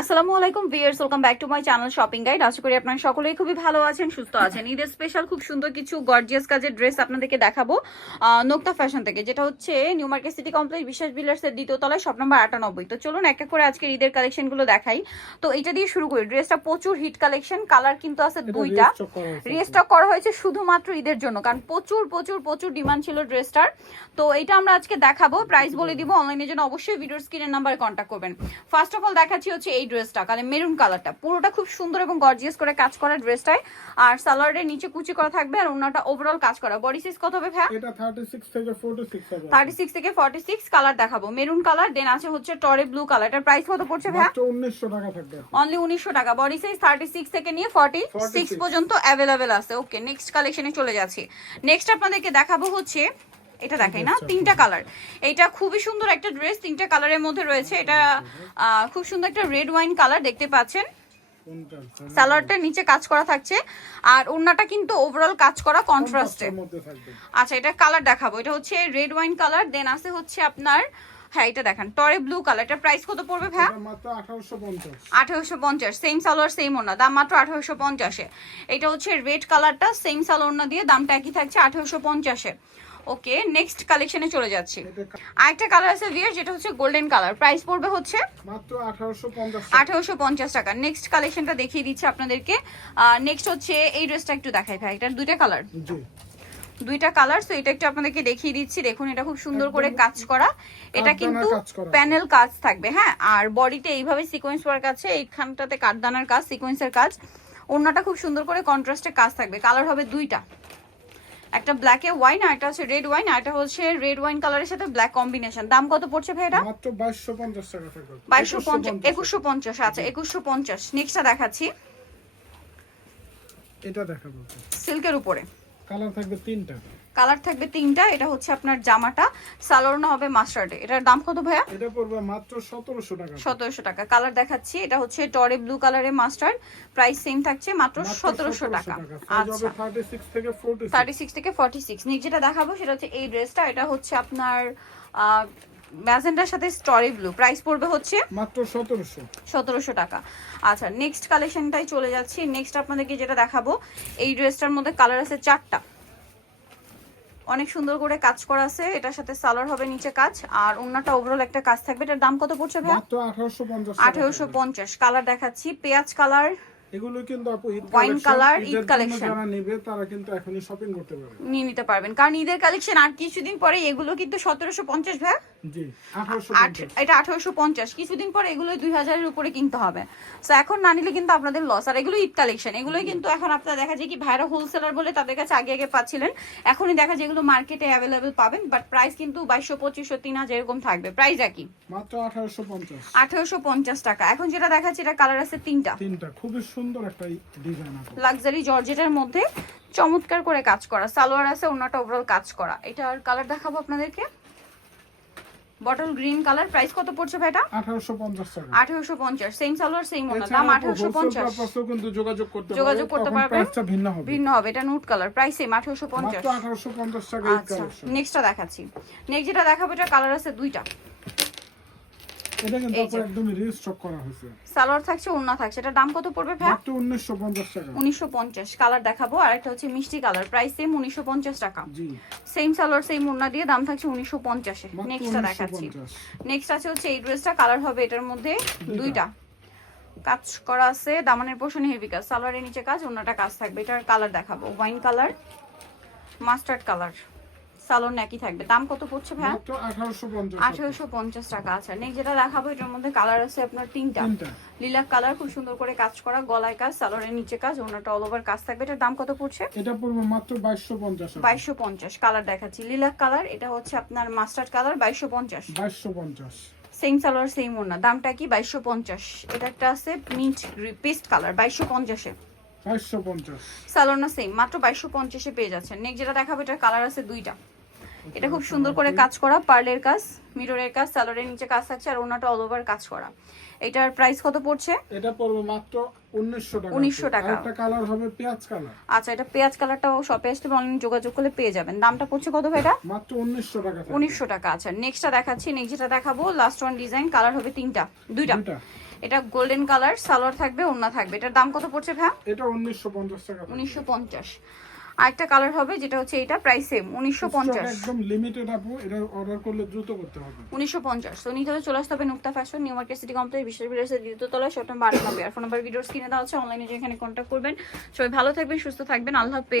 আসসালামু আলাইকুম viewers welcome back to my channel shopping guide. আশা করি আপনারা সকলেই খুবই ভালো আছেন সুস্থ আছেন। ঈদের স্পেশাল খুব সুন্দর কিছু গর্জিয়াস কাজের ড্রেস আপনাদেরকে দেখাবো নোক্তা ফ্যাশন থেকে যেটা হচ্ছে নিউ মার্কেট সিটি কমপ্লেক্স বিশেষ বিল্ডার্সের দ্বিতীয় তলায় শপ নাম্বার আটানব্বই। তো চলুন এক এক করে আজকে ঈদের কালেকশনগুলো দেখাই। তো এটা দিয়ে শুরু করি। ড্রেসটা প্রচুর হিট কালেকশন কালার কিন্তু আছে দুইটা। রিস্টক করা হয়েছে শুধুমাত্র ঈদের জন্য কারণ প্রচুর প্রচুর প্রচুর ডিমান্ড ছিল ড্রেসটার তো এটা আমরা আজকে দেখাবো প্রাইস বলে দিব অনলাইনের জন্য অবশ্যই ভিডিওর স্ক্রিনের নাম্বারে কন্ট্যাক্ট করবেন। ফার্স্ট অফ অল দেখাচ্ছি হচ্ছে এই ড্রেসটা কালে মেরুন কালারটা পুরোটা খুব সুন্দর এবং গর্জিয়াস করে কাজ করা ড্রেসটায় আর সালোয়ারের নিচে কুচি করা থাকবে আর ওনাটা ওভারঅল কাজ করা। বডি সাইজ কত হবে ভাইয়া? এটা 36 থেকে 46 হবে। থার্টি সিক্স থেকে ফর্টি সিক্স কালার দেখাবো। মেরুন কালার দেন আছে হচ্ছে টরে ব্লু কালার এটার প্রাইস কত পড়ছে মাত্র 1900 টাকা থাকবে অনলি উনিশশো টাকা। বডি সাইজ থার্টি সিক্স থেকে নিয়ে ফর্টি সিক্স 46 পর্যন্ত অ্যাভেলেবেল আছে। ওকে নেক্সট কালেকশনে চলে যাচ্ছি। নেক্সট আপনাদেরকে দেখাবো হচ্ছে এটা দেখাই না তিনটা কালার এটা খুবই সুন্দর একটা ড্রেস তিনটা কালারের মধ্যে রয়েছে। এটা খুব সুন্দর একটা রেড ওয়াইন কালার দেখতে পাচ্ছেন। সালোয়ারটার নিচে কাজ করা থাকছে। আর ওড়নাটা কিন্তু ওভারঅল কাজ করা কন্ট্রাস্টে আচ্ছা এটা কালার দেখাবো। এটা হচ্ছে রেড ওয়াইন কালার দেন আছে হচ্ছে আপনার হ্যাঁ এটা দেখান টরে ব্লু কালার এটা প্রাইস কত পড়বে 1850 আঠারোশো পঞ্চাশ। সেম সালোয়ার সেম ওনা দাম মাত্র আঠারোশো পঞ্চাশে। এটা হচ্ছে রেড কালারটা সেম সালোয়ার না দিয়ে দামটা একই থাকছে আঠারোশো পঞ্চাশে। ওকে নেক্সট কালেকশনে চলে যাচ্ছি। এটা আরেকটা কালার আছে ভিয়ার যেটা হচ্ছে গোল্ডেন কালার প্রাইস পড়বে হচ্ছে মাত্র 1850 আঠারোশো পঞ্চাশ টাকা। নেক্সট কালেকশনটা দেখিয়ে দিচ্ছি আপনাদেরকে। নেক্সট হচ্ছে এই ড্রেসটা একটু দেখাই ভাই এটার দুইটা কালার জি। দুইটা কালার সো এটা একটু আপনাদেরকে দেখিয়ে দিচ্ছি। দেখুন এটা খুব সুন্দর করে কাজ করা। এটা কিন্তু প্যানেল কাজ থাকবে হ্যাঁ? আর বডিতে এইভাবে সিকোয়েন্স ওয়ার্ক আছে এইখানটাতে কাঠদানার কাজ সিকোয়েন্সের কাজ। অন্যটা খুব সুন্দর করে কন্ট্রাস্টে কাজ থাকবে। কালার হবে দুইটা। একটা ব্ল্যাকে ওয়াইন আর একটা হচ্ছে রেড ওয়াইন আর একটা হচ্ছে রেড ওয়াইন কালারের সাথে ব্ল্যাক কম্বিনেশন দাম কত পড়ছে ভাই এটা? মাত্র 2250 টাকা থাকবে বাইশশো পঞ্চাশ একুশশো পঞ্চাশ। আচ্ছা একুশশো পঞ্চাশ। নেক্সটটা দেখাচ্ছি। এটা দেখাবো। সিল্কের উপরে। কালার থাকবে তিনটা। কালার থাকবে তিনটা এটা হচ্ছে আপনার জামাটা। সালোয়ারনা হবে মাস্টার্ডে। এটার দাম কত ভাইয়া? এটা পড়বে মাত্র 1700 টাকা। সতেরোশো টাকা। কালার দেখাচ্ছি এটা হচ্ছে টরে ব্লু কালারের মাস্টার্ড। প্রাইস সেম থাকছে মাত্র সতেরোশো টাকা। আচ্ছা। 36 থেকে 46 থার্টি সিক্স থেকে ফর্টি সিক্স নেক্সট যেটা দেখাবো সেটা হচ্ছে এই ড্রেসটা। এটা হচ্ছে আপনার ম্যাজেন্টার সাথে স্টরি ব্লু। প্রাইস পড়বে হচ্ছে মাত্র 1700 সতেরোশো টাকা। আচ্ছা নেক্সট কালেকশনটাই চলে যাচ্ছি। নেক্সট আপনাদেরকে যেটা দেখাবো এই ড্রেসটার মধ্যে কালার আছে চারটা। অনেক সুন্দর করে কাজ করা আছে। এটার সাথে সালোয়ার হবে নিচে কাজ। আর অন্যটা ওভারঅল একটা কাজ থাকবে। এটার দাম কত পড়ছে ভাই মাত্র 1850 টাকা। আঠেরোশো পঞ্চাশ। কালার দেখাচ্ছি। পেঁয়াজ কালার এগুলো কিন্তু আপু collection, color, ঈদ collection। যারা নেবে তারা কিন্তু এখনই শপিং করতে পারবে। নিয়ে নিতে পারবেন। কারণ ঈদের কালেকশন আর কিছুদিন পরে এগুলো কিন্তু সতেরোশো পঞ্চাশ ভাই। জি 1850 এটা আঠারোশো পঞ্চাশ। কিছুদিন পরে এগুলো দুই হাজারের উপরে কিনতে হবে। তো এখন না নিলে কিন্তু আপনাদের লস আর এগুলো ঈদ কালেকশন এগুলোই কিন্তু এখন আপনারা দেখা যায় কি ভাইরা হোলসেলার বলে তাদের কাছে আগে আগে পাচ্ছিলেন। এখনই দেখা যায় এগুলো মার্কেটে অ্যাভেলেবেল পাবেন। বাট প্রাইস কিন্তু বাইশশো পঁচিশশো তিন হাজার এরকম থাকবে। প্রাইস একই। মাত্র 1850 আঠারোশো পঞ্চাশ টাকা। এখন যেটা দেখাচ্ছি এটা কালার আছে তিনটা। তিনটা। খুবই সুন্দর একটা ডিজাইন আপু লাক্সারি জর্জেটের মধ্যে চমৎকার করে কাজ করা। সালোয়ার আছে ওনাটা ওভারঅল কাজ করা। এটার কালার দেখাবো আপনাদেরকে। বটল গ্রিন কালার প্রাইস কত পড়ছে ভাইটা? 1850 টাকা। আঠারোশো পঞ্চাশ সেম সালোয়ার সেম ওনা। দাম এছাড়া আঠারোশো wholesale পঞ্চাশ। purpose এও কিন্তু যোগাযোগ করতে যোগাযোগ করতে তখন পারবে। প্রাইসটা ভিন্ন হবে। ভিন্ন হবে। এটা নুট কালার প্রাইস সেম আঠারোশো পঞ্চাশ। মাত্র 1850 টাকা এই আচ্ছা নেক্সটটা দেখাচ্ছি। নেক্সট যেটা দেখাবো এটা কালার আছে দুইটা। এটা কিন্তু এই আপু রিস্টক করা হয়েছে। সালোয়ার থাকছে থাকছে। এটা দাম কত পড়বে ভাই মাত্র 1950 টাকা। উনিশশো পঞ্চাশ। কালার দেখাবো। আর একটা হচ্ছে মিষ্টি কালার। প্রাইস সেম উনিশশো পঞ্চাশ টাকা। জি। সেম সালোয়ার সেম দিয়ে দাম থাকছে নেক্সটটা দেখাচ্ছি। নেক্সট আছে হচ্ছে এই ড্রেসটা কালার হবে এটার মধ্যে দুইটা। কাজ করা আছে। দামানের পোষণে হেভি কাজ। সালোয়ারের নিচে কাজ অন্যটা কাজ থাকবে। এটার কালার দেখাবো। ওয়াইন কালার মাস্টার্ড কালার সালোন একই থাকবে? দাম কত পড়ছে ভাই 1850 আঠারোশো পঞ্চাশ টাকা। আচ্ছা নেক্সট যেটা দেখাবো এটার মধ্যে কালার আছে আপনার তিনটা। লিলাক কালার খুব সুন্দর করে কাজ করা গলায় কাজ সালোয়ারের নিচে কাজ অন্যটা অল ওভার কাজ থাকবে। এটার দাম কত পড়ছে? এটা পড়বে মাত্র 2250 টাকা। বাইশশো পঞ্চাশ কালার দেখাচ্ছি। লিলাক কালার এটা হচ্ছে আপনার মাস্টার্ড কালার বাইশশো পঞ্চাশ। 2250 সেম সালোয়ার সেম ওনা দামটা কি? বাইশশো পঞ্চাশ। এটা একটা আছে মিন্ট পেস্ট কালার বাইশশো পঞ্চাশে। 2250 সালোয়ার না সেম মাত্র বাইশশো পঞ্চাশে পেয়ে যাচ্ছেন। নেক্সট যেটা দেখাবো এটার কালার আছে দুইটা। এটা খুব সুন্দর করে কাজ করা পার্লের কাজ মিররের কাজ সালোয়ারের নিচে কাজ থাকছে আর ওনাটা অল ওভার কাজ করা। এটার প্রাইস কত পড়ছে? এটা পড়বে মাত্র 1900 টাকা। 1900 টাকা। একটা কালার হবে পেঁয়াজ কালার আচ্ছা এটা পেঁয়াজ কালারটাও শপে আসতে অনলাইন যোগাযোগ করলে পেয়ে যাবেন। দামটা পড়ছে কত ভাই এটা? মাত্র 1900 টাকা 1900 টাকা আচ্ছা নেক্সটটা দেখাচ্ছি নেক্সট যেটা দেখাবো লাস্ট ওয়ান ডিজাইন কালার হবে তিনটা দুইটা। এটা গোল্ডেন কালার সালোয়ার থাকবে ওন্না থাকবে। এটার দাম কত পড়ছে ভাই এটা 1950 টাকা। 1950 আরেকটা কালার হবে যেটা হচ্ছে এটা প্রাইস সেম উনিশশো Stock পঞ্চাশ। একদম লিমিটেড আপু এটা অর্ডার করলে দ্রুত করতে হবে। উনিশশো পঞ্চাশ। তো নিতে হলে চলে আসতে হবে Nukta fashion New Market City Complex বিশ্বের বিলেসের দ্বিতীয় তলায় শর্ট নম্বর আট নম্বর আর ফোন নাম্বার ভিডিওর কিনে দেওয়া আছে অনলাইনে যেখানে কন্টাক্ট করবেন। সবাই ভালো থাকবেন সুস্থ থাকবেন আল্লাহ হাফেজ।